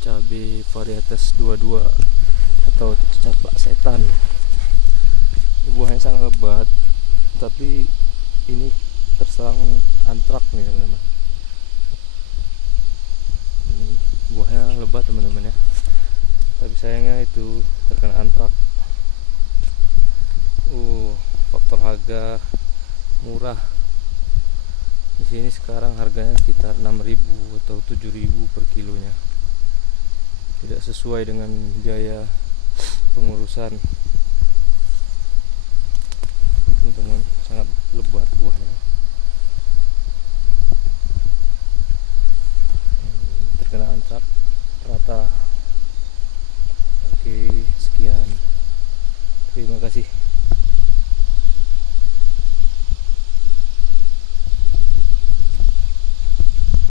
cabai varietas 22 atau capak setan. Buahnya sangat lebat, tapi ini terserang antrak nih teman-teman. Ini buahnya lebat teman-teman ya, tapi sayangnya itu terkena antrak. Faktor harga murah di sini sekarang harganya sekitar 6.000 atau 7.000 per kilonya. Tidak sesuai dengan biaya pengurusan. Teman-teman, sangat lebat buahnya. Terkena antrak rata. Oke, sekian. Terima kasih.